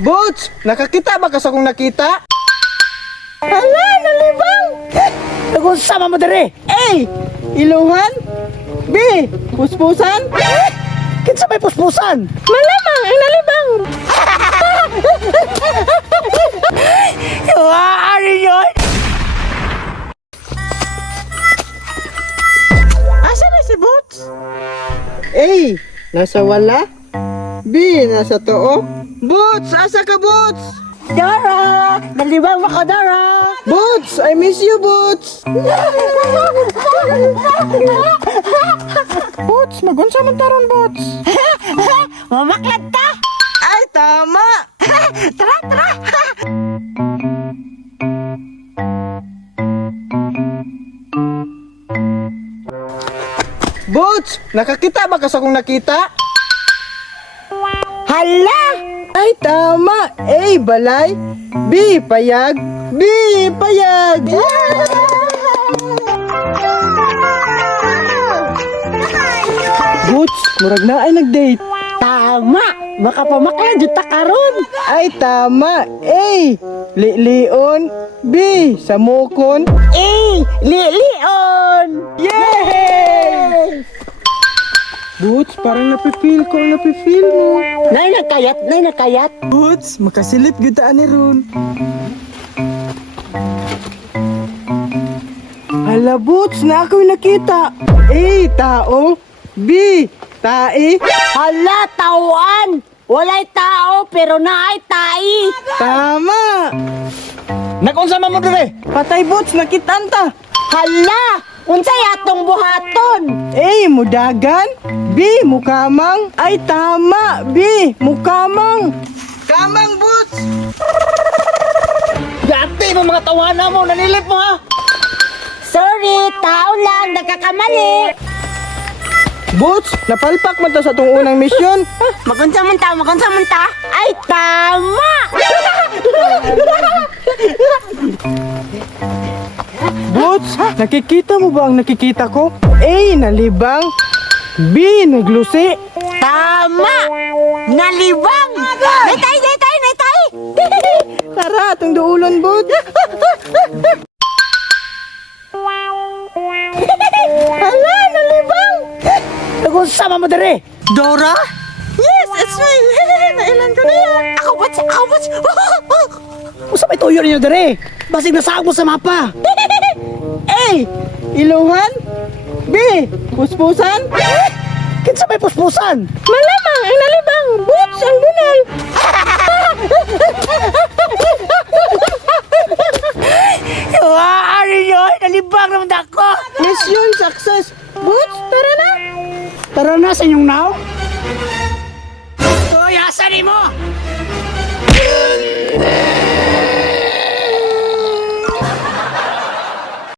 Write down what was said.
Boots, nakakita ba ka sa kung nakita? Hala, nalibang! Nag-usama mo dere! A. Iluhan. B. Puspusan. Kinsa may puspusan? Malamang, ay nalibang! Ano yun? Asa na si Boots? A. Nasa wala. B. Nasa too. Boots! Asa ka, Boots? Dora! Nalibang ako, Dora! Boots! I miss you, Boots! Boots! Magunsa man taron, Boots! Mamaklad ta! Ay, tama! Tara, tara! Boots! Nakakita ba ka sa kung nakita? Hala! Ay, tama! A. Balay. B. Payag. B. Payag! Boots! Murag na ay nag-date. Tama! Makapamakla dyan ta karon. Ay, tama! A. Lion. B. Samukon. A. Lion! Yay! Boots, parang napipil ko ang napipil mo. Nay nakayat. Boots, makasilip gitaan ni Ron. Hala, Boots, na ako'y nakita. A, tao. B, tae. Hala, tauan. Walay tao, pero naay tai. Tama. Nakunsa mo dire? Patay, Boots, nakitaan ta. Hala, unsay atong buhaton? A, mudagan. B, mukamang. Ay, tama. B, mukamang. Kamang, Boots! Gati mo mga tawanan mo. Nanilip mo, ha? Sorry, tao lang. Nagkakamali. Boots, napalpak mo to sa itong unang misyon. Magunsa man ta. Ay, tama! Boots, nakikita mo ba ang nakikita ko? A, nalibang. B, naglusi. Tama! Nalibang! Natay! Tara, itong duulon, Boots. Hala, nalibang! Nag-usama mo dere. Dora? Yes, it's me. Nailan ko na yan. Ako, Boots. Usa may tuyo ninyo dere. Basig nasag mo sa mapa. A, iluhan. B, puspusan. Kinsa may puspusan? Malamang, ay nalibang. Boots, ang bunal. Ano yun? Nalibang naman ako. Mission success. Boots, tara na. Tara na sa inyong now. Toy, asan mo?